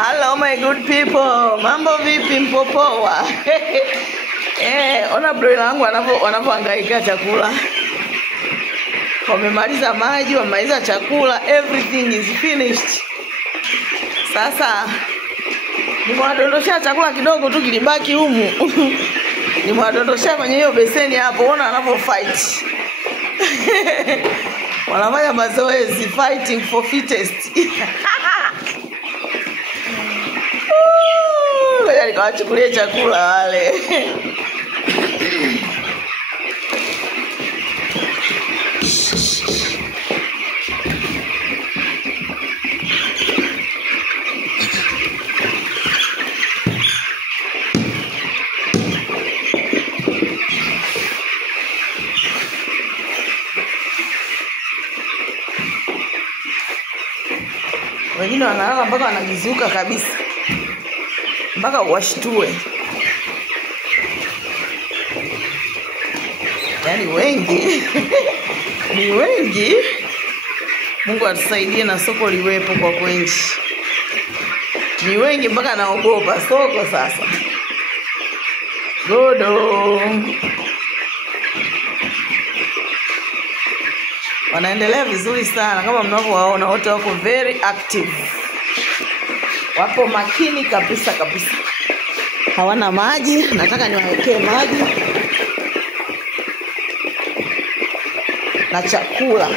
Hello my good people. Mambo vipi mpopoa? Ona bro langu wanapohangaika chakula. Wamemaliza maji, wamemaliza chakula, everything is finished. Sasa nimwadondoshia chakula kidogo tu kilibaki humu. Nimwadondoshia kwenye hiyo beseni hapo, ona anapo fight. Wanafanya mazoezi, fighting for fittest. Ngoja nikawachukulie chakula wale. Wengine wanalala mpaka wanajizuka kabisa, mpaka washtue. Yaani wengi ni wengi. Mungu atusaidie na soko liwepo kwa kweli. Ni wengi mpaka naogopa soko sasa. Godo. Wanaendelea vizuri sana kama mnavyowaona, wote wako very active. Wapo makini kabisa kabisa. Hawana maji, nataka niwawekee maji na chakula.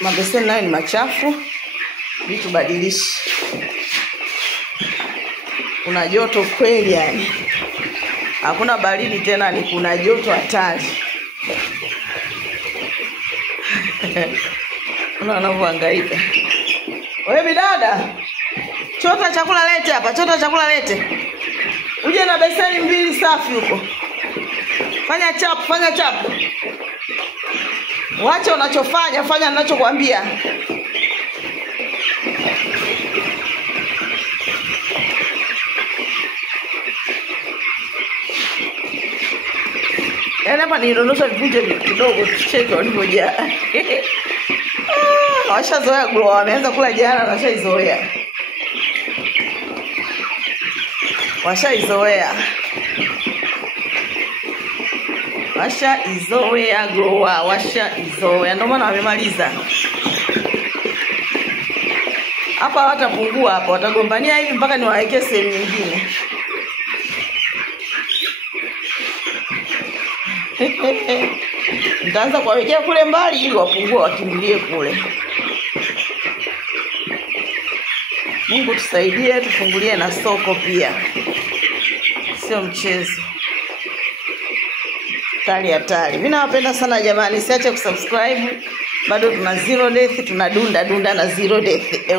Mabeseni nayo ni machafu, vitu badilishi. Kuna joto kweli yani. Hakuna baridi tena, ni kuna joto hatari. Wanavyohangaika. Wewe bidada, chota chakula lete hapa, chota chakula lete. Uje na beseni mbili safi huko. Fanya chap, fanya chap. Wacha unachofanya, fanya ninachokuambia. Hapa nidondosha vipuje kidogo tucheke walivyojaa. Washazoea glow, wameanza kula jana na washaizoea. Washaizoea. Washaizoea glow, washaizoea. Ndio maana wamemaliza. Hapa watapungua hapa, watagombania hivi mpaka niwaekee sehemu nyingine. Nitaanza kuwawekea kule mbali ili wapungue wakimbilie kule. Mungu tusaidie, tufungulie na soko pia. Sio mchezo. Hatari. Mimi nawapenda sana jamani, siache kusubscribe. Bado tuna zero death, tunadunda na zero death.